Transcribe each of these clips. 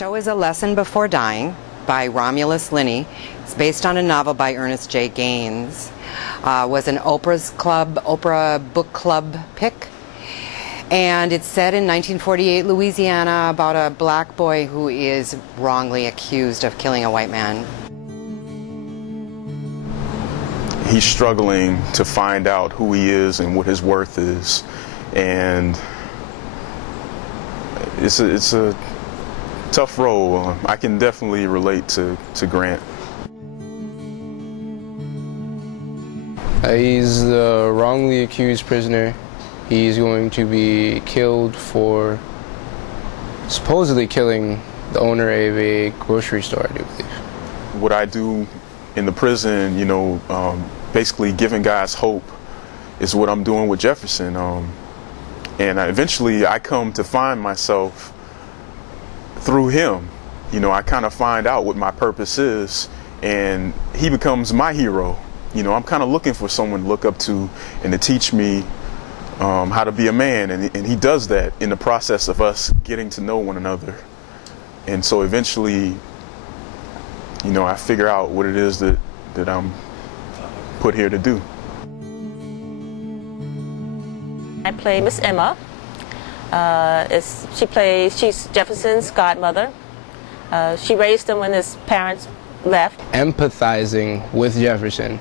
show is A Lesson Before Dying by Romulus Linney. It's based on a novel by Ernest J. Gaines. Was an Oprah Book Club pick. And it's set in 1948 Louisiana about a black boy who is wrongly accused of killing a white man. He's struggling to find out who he is and what his worth is, and it's a tough role. I can definitely relate to Grant. He's the wrongly accused prisoner. He's going to be killed for supposedly killing the owner of a grocery store, I do believe. What I do in the prison, you know, basically giving guys hope is what I'm doing with Jefferson. And eventually I come to find myself through him. You know, I kind of find out what my purpose is, and he becomes my hero. You know, I'm kind of looking for someone to look up to and to teach me how to be a man, and he does that in the process of us getting to know one another. And so eventually, you know, I figure out what it is that I'm put here to do. I play Miss Emma. She's Jefferson's godmother. She raised him when his parents left. Empathizing with Jefferson.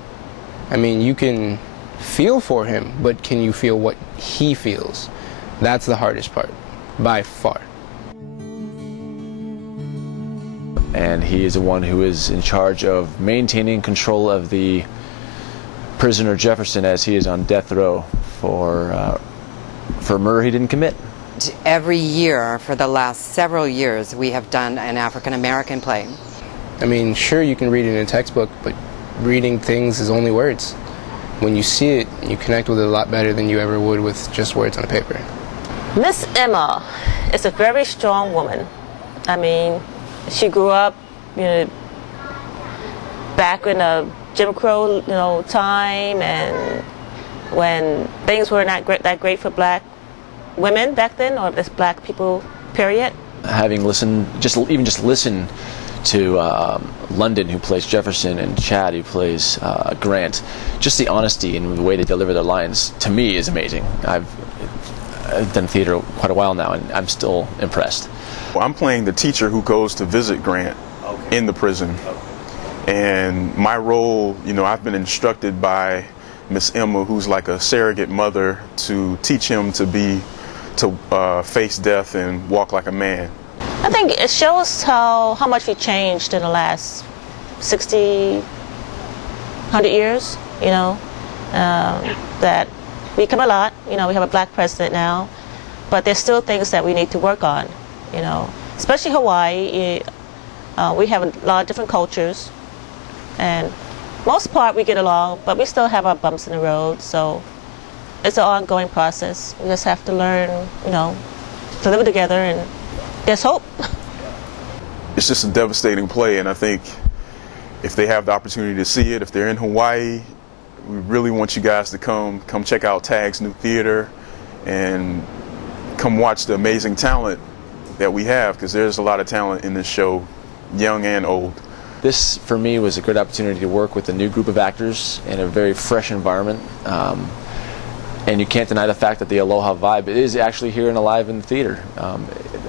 I mean, you can feel for him, but can you feel what he feels? That's the hardest part, by far. And he is the one who is in charge of maintaining control of the prisoner Jefferson as he is on death row for a murder he didn't commit. Every year for the last several years we have done an African American play. I mean, sure, you can read it in a textbook, but reading things is only words. When you see it, you connect with it a lot better than you ever would with just words on a paper. Miss Emma is a very strong woman. I mean, she grew up, you know, back in the Jim Crow, you know, time, and when things were not that great for black women back then, or this black people, period. Having listened, just listen to London, who plays Jefferson, and Chad, who plays Grant, just the honesty and the way they deliver their lines, to me, is amazing. I've done theater quite a while now, and I'm still impressed. Well, I'm playing the teacher who goes to visit Grant in the prison. And my role, you know, I've been instructed by Miss Emma, who's like a surrogate mother, to teach him to face death and walk like a man. I think it shows how much we changed in the last 60, 100 years, you know, that we come a lot. You know, we have a black president now, but there's still things that we need to work on, you know, especially Hawaii. We have a lot of different cultures, and most part we get along, but we still have our bumps in the road, so it's an ongoing process. We just have to learn, you know, to live together, and there's hope. It's just a devastating play, and I think if they have the opportunity to see it, if they're in Hawaii, we really want you guys to come check out TAG's new theater and come watch the amazing talent that we have, because there's a lot of talent in this show, young and old. This, for me, was a great opportunity to work with a new group of actors in a very fresh environment. And you can't deny the fact that the Aloha vibe is actually here and alive in the theater.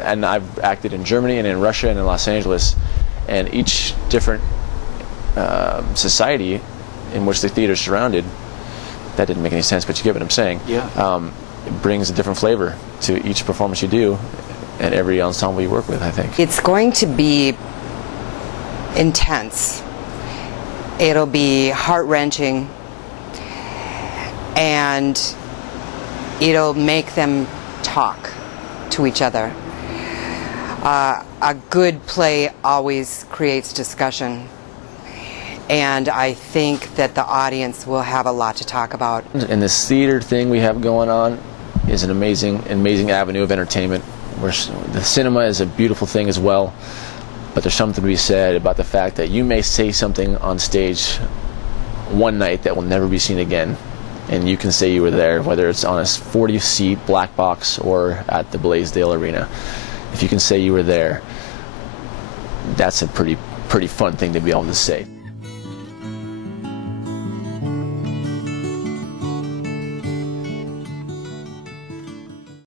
And I've acted in Germany and in Russia and in Los Angeles, and each different society in which the theater is surrounded, that didn't make any sense, but you get what I'm saying. Yeah. It brings a different flavor to each performance you do and every ensemble you work with, I think. It's going to be intense. It'll be heart-wrenching, and it'll make them talk to each other. A good play always creates discussion, and I think that the audience will have a lot to talk about. And this theater thing we have going on is an amazing avenue of entertainment. The cinema is a beautiful thing as well, but there's something to be said about the fact that you may say something on stage one night that will never be seen again, and you can say you were there, whether it's on a 40-seat black box or at the Blaisdell Arena. If you can say you were there, that's a pretty fun thing to be able to say.